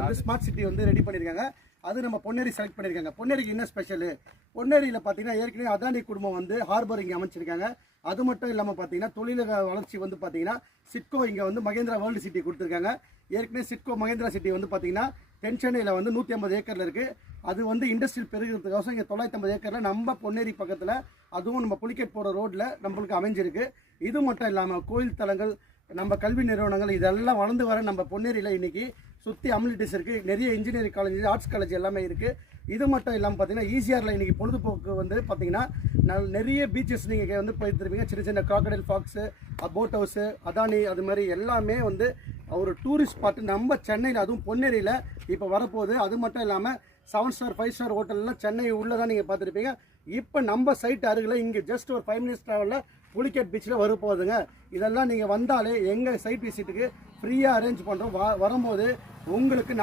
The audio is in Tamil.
வந்து ஸ்மார்ட் சிட்டி வந்து ரெடி பண்ணியிருக்காங்க. அது நம்ம பொன்னேரி செலக்ட் பண்ணியிருக்காங்க. பொன்னேரிக்கு என்ன ஸ்பெஷலு? பொன்னேரியில் பார்த்தீங்கன்னா ஏற்கனவே அதானி குடும்பம் வந்து ஹார்பர் இங்கே அமைச்சிருக்காங்க. அது மட்டும் இல்லாமல் பார்த்தீங்கன்னா தொழிலக வளர்ச்சி வந்து பார்த்தீங்கன்னா சிட்கோ இங்கே வந்து மகேந்திரா வேர்ல்டு சிட்டி கொடுத்துருக்காங்க. ஏற்கனவே சிட்கோ மகேந்திரா சிட்டி வந்து பார்த்தீங்கன்னா தென்சென்னையில் வந்து 150 ஏக்கரில் இருக்குது. அது வந்து இண்டஸ்ட்ரியல் பெருகிறதுக்கோசம் இங்கே 950 ஏக்கரில் நம்ம பொன்னேரி பக்கத்தில், அதுவும் நம்ம புலிகேட் போகிற ரோட்டில் நம்மளுக்கு அமைஞ்சிருக்கு. இது மட்டும் இல்லாமல் கோயில் தலங்கள், நம்ம கல்வி நிறுவனங்கள் இதெல்லாம் வளர்ந்து வர நம்ம பொன்னேரியில் இன்றைக்கி சுற்றி அம்யூனிட்டிஸ் இருக்குது. நிறைய இன்ஜினியரிங் காலேஜ், ஆர்ட்ஸ் காலேஜ் எல்லாமே இருக்குது. இது மட்டும் இல்லாமல் பார்த்தீங்கன்னா ஈசிஆரில் இன்றைக்கி பொழுதுபோக்கு வந்து பார்த்தீங்கன்னா நிறைய பீச்சஸ் நீங்கள் வந்து போயிருப்பீங்க. சின்ன சின்ன crocodile fox, boat house, Adani, அது மாதிரி எல்லாமே வந்து ஒரு டூரிஸ்ட் ஸ்பாட்டு நம்ம சென்னையில், அதுவும் பொன்னேரியில் இப்போ வரப்போகுது. அது மட்டும் இல்லாமல் 7 ஸ்டார் 5 ஸ்டார் ஹோட்டல்லாம் சென்னை உள்ளே தான் நீங்கள் பார்த்துருப்பீங்க. இப்போ நம்ம சைட் அருகில் இங்கே ஜஸ்ட் ஒரு 5 மினிட்ஸ் ட்ராவலில் புலிகேட் பீச்சில் வரப்போகுதுங்க. இதெல்லாம் நீங்கள் வந்தாலே எங்கள் சைட் விசிட்டுக்கு ஃப்ரீயாக அரேஞ்ச் பண்ணுறோம். வரும்போது உங்களுக்கு